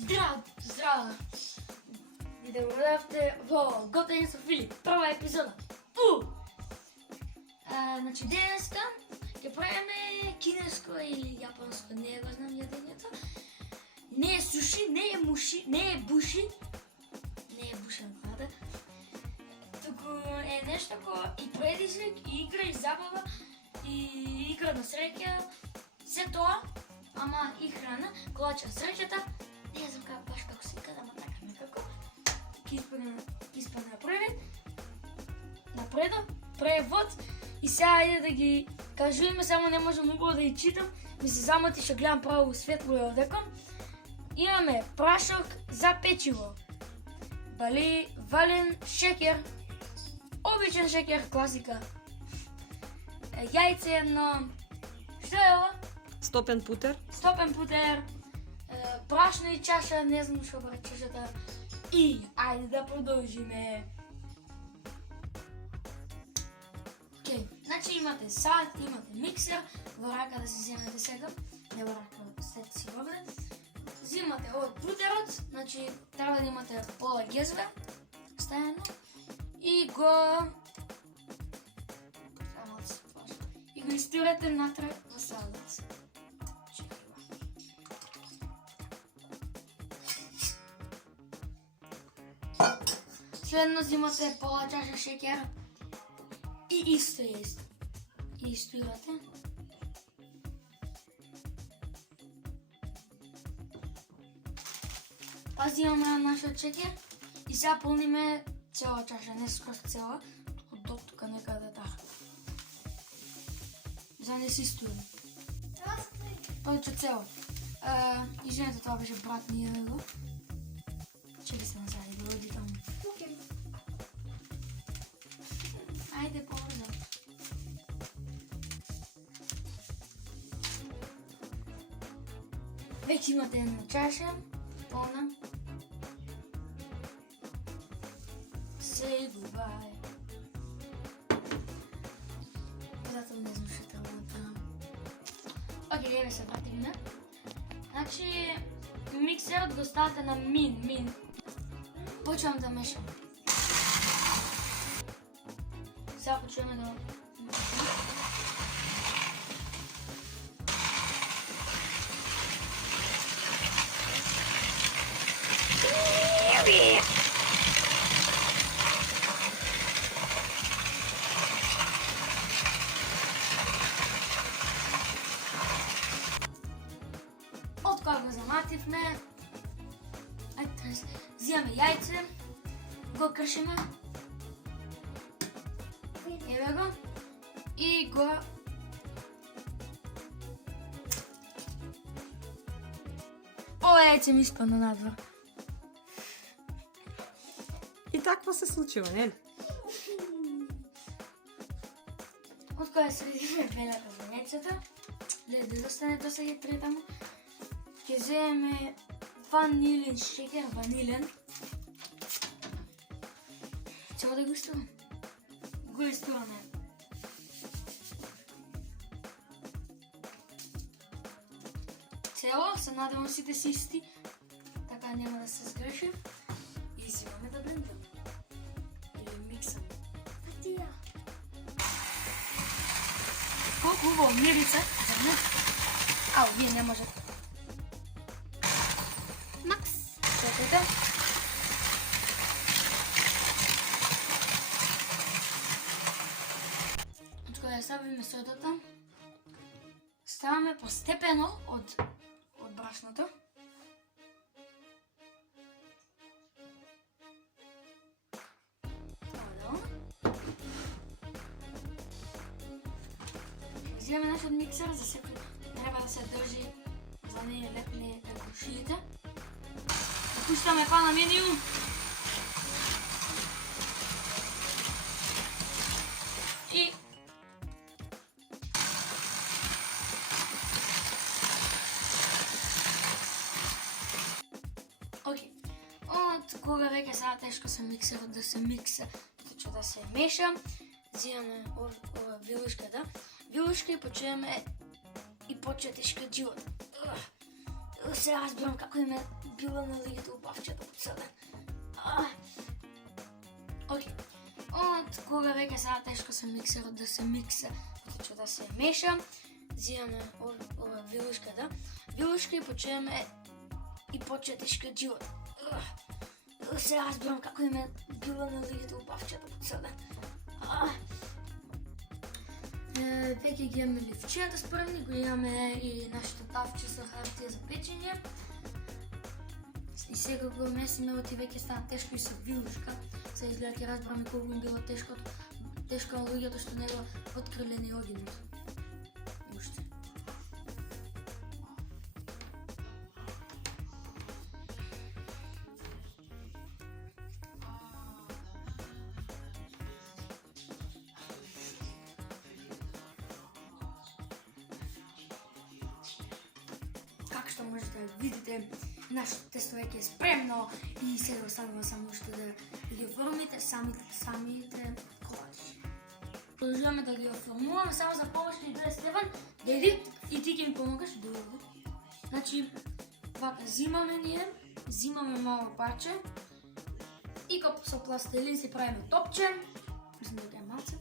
Здрав, здрава! И да го гледавте во Готвење со Филип, прва епизода. Значи денеска ќе правиме кинеско или јапонско, не го знам јадењето. Не е суши, не е муши, не е буши, не е бушен клада. Туку е нешто кој и предизвик, и игра, и забава, и игра на среќа, се тоа, ама и храна, колача среќата. Не знам баш како се када, ама така некако. Ќе испадне превод. И сега ајде да ги кажуваме, само не можам убаво да ги читам. Ми се замоти, што гледам право светло и овдеком. Имаме прашок за печиво, вален шекер, обичен шекер, класика, јајце едно, што е ова? Стопен путер. Стопен путер, прашна и чаша, не знам што бъде чашата. И ајде да продолжиме. Океј, значи имате сад, имате миксер, во рака да се земете сега, не во рака, стете си овде. Взимате од путерот, значи треба да имате пола гезве, стајано, и го истирате натре во садец. Следно взимате пола чаша шекер и исто и истирате. Пази имаме нашиот шекер и сега полниме цела чаша, не скроз цела, до тука некаде така. За не си истуем. Повеќе цело. Извинете, тоа беше брат ми него. Чели се назад и да оди таму. Ајде побрзо. Веќе имате една чаша, полна. Say goodbye. Затоа не знам што треба да направам. Океј, еве се вратиме. Значи, миксерот го ставате на мин. Почвам да мешам. Сега почваме да од кога го замативме, взимаме јајце, го кршиме, еве го, и го ова јајце ми испадна надвор. И такво се случува, нели? Од кога се видиме белата за јајцето, да застане тоа се ги третамо, ќе земеме ванилен шекер, Чего да го истувам? Го истуваме. Цело, се надевам сите си исти, така нема да се сгрешим. И взимаме да блендираме. Или миксаме. Атија. Колку убаво мирица, за не? Ау, вие не можете. Макс. Чекайте. Кога ја ставиме содата, ставаме постепено од брашното. Взимаме нашиот миксер, за секој треба да се држи, за не лепне како шиите. Пуштаме па на минимум. И окей. Од кога веќе сега тешко со миксерот да се микса, точно да се меша, взимаме ова вилушка и почнеме и почне тешкиот живот. се разбирам како им е било на лигите убавчето по цел ден. Окей. Од кога веќе сега тешко се миксерот да се микса, почва да се меша, взимаме ова вилушка, да? Вилушка и почнеме и почне тешкиот живот. Се разбирам како им е било на лигите убавчето по цел ден. Веќе ги имаме ливчината спремни, го имаме и нашето тавче со хартија за печење. И сега го месиме оти веќе стана тешко и со вилушка. Сега изгледа ќе разбраме колку им било тешко на луѓето што не го откриле ни огинот. Уште. Како што можете да видите, нашето тесто веќе е спремно и сега останува само уште да ги оформите самите колачи. Продолжуваме да ги оформуваме, само за помош ни дојде Стефан, деди и ти ќе ми помогаш, дојде. Значи, вака зимаме мало парче и како со пластелин си правиме топче, мислам да е малце.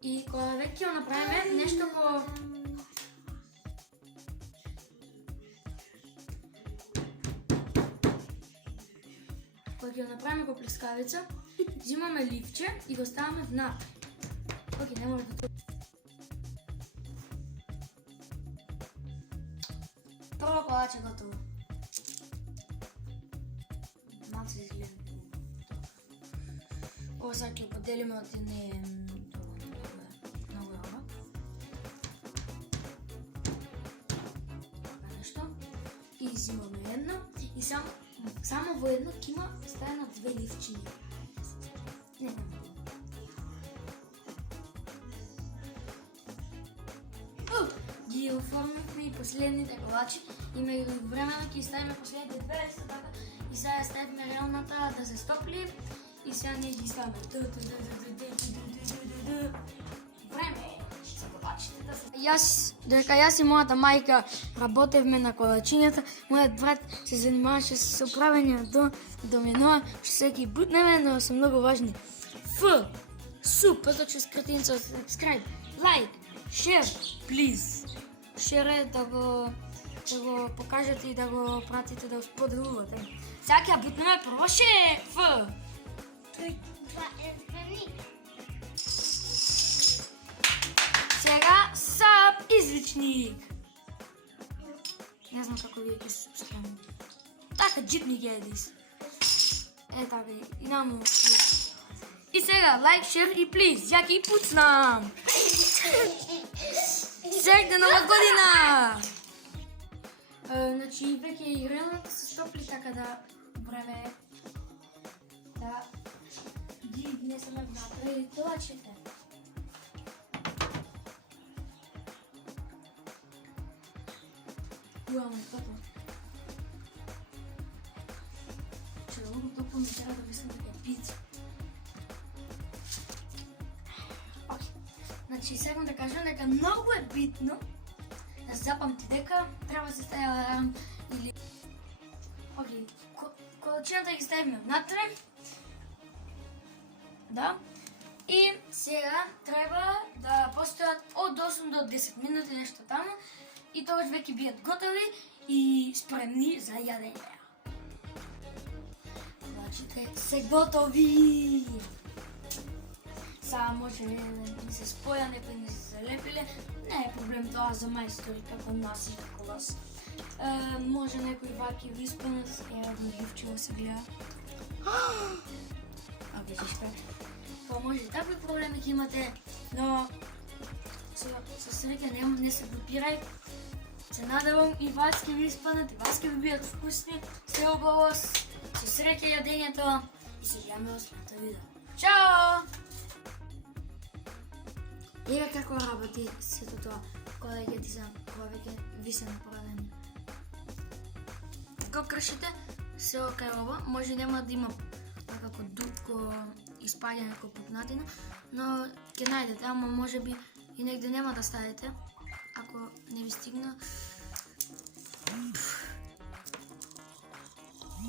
И кога веќе ја направиме нешто ко кога ќе направиме го плескавица, взимаме ливче и го ставаме внатре. Окей, не може да... Прво колаче готово. Малце изгледа. Ово сега ќе поделиме од не е много роба. Нешто. И взимаме едно и само во едно ќе има ставено 2 ливчини. Не. Ги оформивме и последните колачи и меѓувремено ќе ставиме последните 2 исто така и сега ставиме реалната да се стопли и сега ние ги ставаме. Време за колачите да се... Јас и мојата мајка работевме на колачињата, мојот брат се занимаваше со правење до домино, што секи бутнеме, но се многу важни. Поточно скратиница, subscribe, like, share, please. Share да го покажете и да го пратите, да го споделувате. Сега ќе бутнеме прво шеф. 3, 2, 1, сега сап извичник. Не знам како вие ќе се субстраме. Така джипни ги едис. Така и намо. И сега лайк, шер и плиз. Ја ќе и пуцнам. Среќна нова година. Значи веќе и реалната се стопли, така да време е да ги внесеме внатре и колачите. Уаме топло. Че да много топло ми трябва да мислам дека е пица. Значи сакам да кажам дека многу е битно да запамти дека треба да се стави аларм или... Окей, колачината ги ставиме внатре. Да. И сега треба да постојат од 8 до 10 минути нешто таму. И тогаш веќе биат готови и спремни за јадење. Колачите се готови! Сега може да се споја, некои не се залепиле. Не е проблем тоа за мајстори како нас и како вас. Може некои ваки виспанат, ева да ливчево се гледа. А видиш како? Па може и такви проблеми ќе имате, но со среќа не се допирај. Се надевам и вас ќе ви испаднат, и вас ќе ви бидат вкусни. Се убаво, со среќа јадењето и се гледаме во следното видео. Чао! Еве како работи сето тоа, кога веќе ви се направени. Како кршите, се окај ова, може нема да има како дупко испаѓање како пукнатина, но ќе најдете, ама може би и негде нема да ставите. ако не ви стигна.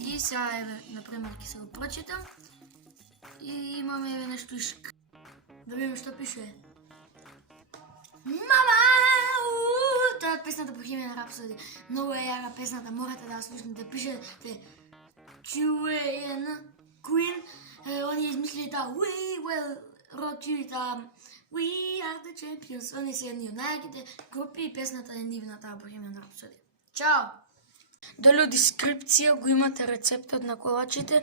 И сега, еве, например, ќе се го прочитам. И имаме еве нешто ишк. Да видим што пише. Мама! Тоа е песната Bohemian Rhapsody. Многу е јака песната, морате да ја слушнете. Пишете Queen. Они измислили таа We Will Rock You, таа We Are The Champions. Они се едни од најаките групи и песната е нивна, таа Bohemian Rhapsody. Чао! Долу дескрипција го имате рецептот на колачите.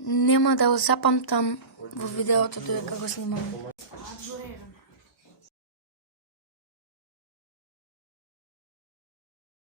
Нема да го запамтам во видеото додека го снимам.